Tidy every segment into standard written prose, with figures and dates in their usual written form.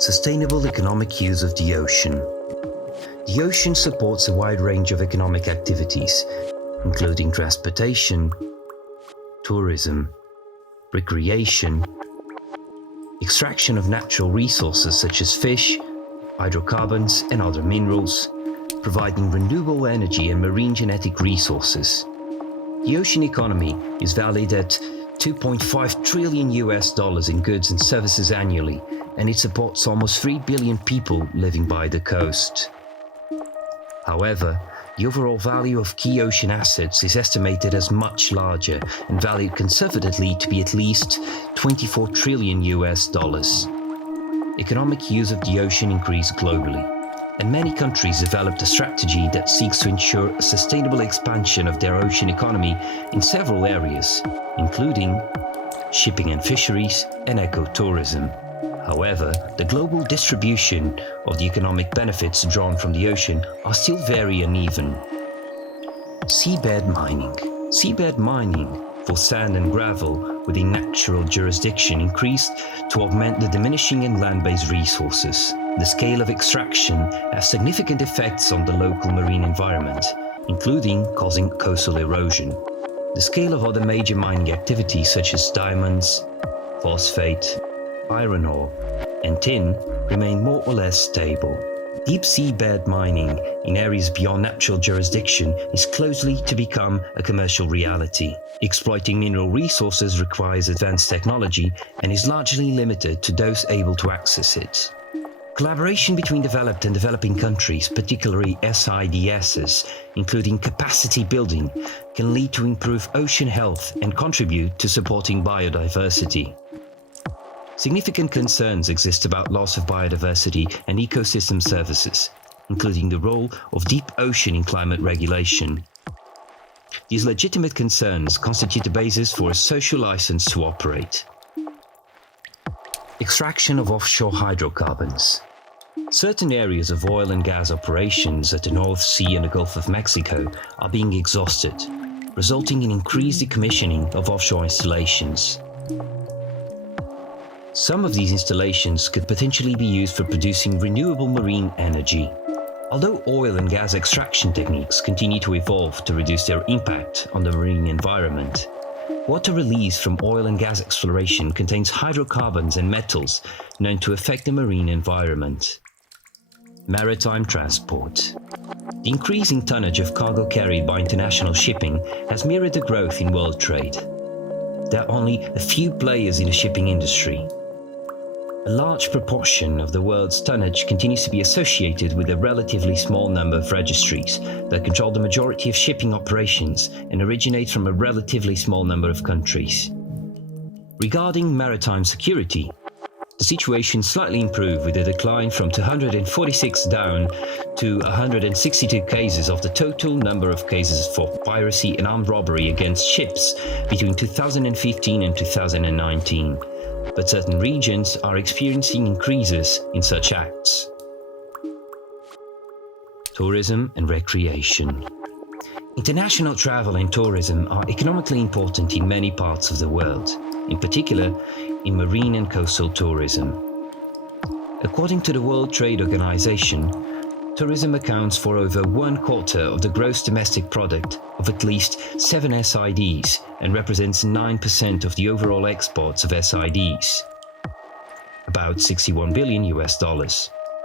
Sustainable economic use of the ocean. The ocean supports a wide range of economic activities, including transportation, tourism, recreation, extraction of natural resources such as fish, hydrocarbons and other minerals, providing renewable energy and marine genetic resources. The ocean economy is valued at $2.5 trillion in goods and services annually, and it supports almost 3 billion people living by the coast. However, the overall value of key ocean assets is estimated as much larger and valued conservatively to be at least $24 trillion. Economic use of the ocean increased globally, and many countries developed a strategy that seeks to ensure a sustainable expansion of their ocean economy in several areas, including shipping and fisheries and ecotourism. However, the global distribution of the economic benefits drawn from the ocean are still very uneven. Seabed mining. Seabed mining for sand and gravel within natural jurisdiction increased to augment the diminishing in land-based resources. The scale of extraction has significant effects on the local marine environment, including causing coastal erosion. The scale of other major mining activities such as diamonds, phosphate, iron ore, and tin remain more or less stable. Deep seabed mining in areas beyond natural jurisdiction is closely to become a commercial reality. Exploiting mineral resources requires advanced technology and is largely limited to those able to access it. Collaboration between developed and developing countries, particularly SIDSs, including capacity building, can lead to improved ocean health and contribute to supporting biodiversity. Significant concerns exist about loss of biodiversity and ecosystem services, including the role of deep ocean in climate regulation. These legitimate concerns constitute the basis for a social license to operate. Extraction of offshore hydrocarbons. Certain areas of oil and gas operations at the North Sea and the Gulf of Mexico are being exhausted, resulting in increased decommissioning of offshore installations. Some of these installations could potentially be used for producing renewable marine energy. Although oil and gas extraction techniques continue to evolve to reduce their impact on the marine environment, water released from oil and gas exploration contains hydrocarbons and metals known to affect the marine environment. Maritime transport. The increasing tonnage of cargo carried by international shipping has mirrored the growth in world trade. There are only a few players in the shipping industry. A large proportion of the world's tonnage continues to be associated with a relatively small number of registries that control the majority of shipping operations and originate from a relatively small number of countries. Regarding maritime security, the situation slightly improved with a decline from 246 down to 162 cases of the total number of cases for piracy and armed robbery against ships between 2015 and 2019. But certain regions are experiencing increases in such acts. Tourism and recreation. International travel and tourism are economically important in many parts of the world, in particular in marine and coastal tourism. According to the World Trade Organization, tourism accounts for over 1/4 of the gross domestic product of at least 7 SIDs and represents 9% of the overall exports of SIDs, about $61 billion.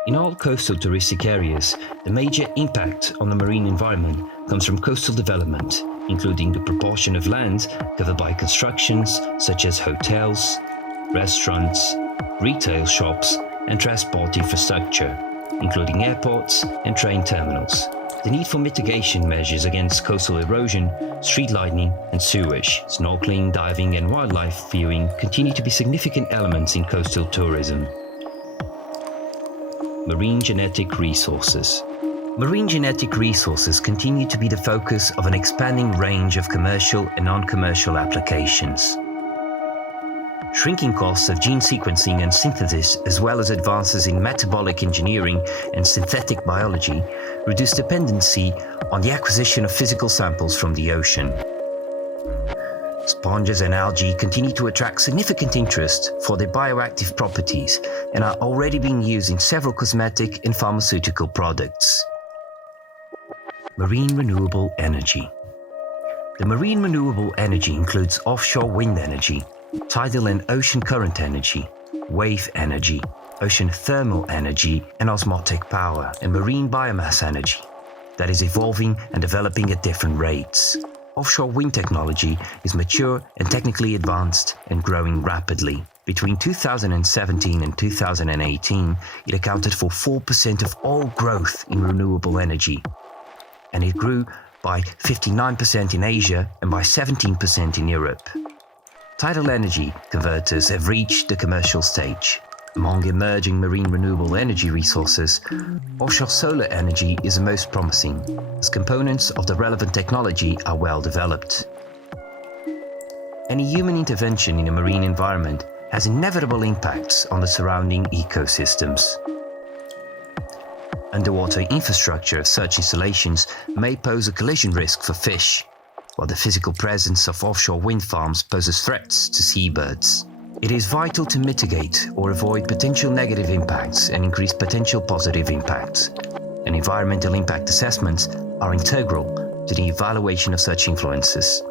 In all coastal touristic areas, the major impact on the marine environment comes from coastal development, including the proportion of land covered by constructions such as hotels, restaurants, retail shops, and transport infrastructure, including airports and train terminals. The need for mitigation measures against coastal erosion, street lighting and sewage, snorkeling, diving and wildlife viewing continue to be significant elements in coastal tourism. Marine genetic resources. Marine genetic resources continue to be the focus of an expanding range of commercial and non-commercial applications. Shrinking costs of gene sequencing and synthesis, as well as advances in metabolic engineering and synthetic biology, reduce dependency on the acquisition of physical samples from the ocean. sponges and algae continue to attract significant interest for their bioactive properties and are already being used in several cosmetic and pharmaceutical products. Marine renewable energy. The marine renewable energy includes offshore wind energy, tidal and ocean current energy, wave energy, ocean thermal energy, and osmotic power, and marine biomass energy that is evolving and developing at different rates. Offshore wind technology is mature and technically advanced and growing rapidly. Between 2017 and 2018, it accounted for 4% of all growth in renewable energy, and it grew by 59% in Asia and by 17% in Europe. Tidal energy converters have reached the commercial stage. Among emerging marine renewable energy resources, offshore solar energy is the most promising, as components of the relevant technology are well developed. Any human intervention in a marine environment has inevitable impacts on the surrounding ecosystems. Underwater infrastructure of such installations may pose a collision risk for fish, while the physical presence of offshore wind farms poses threats to seabirds. It is vital to mitigate or avoid potential negative impacts and increase potential positive impacts, and environmental impact assessments are integral to the evaluation of such influences.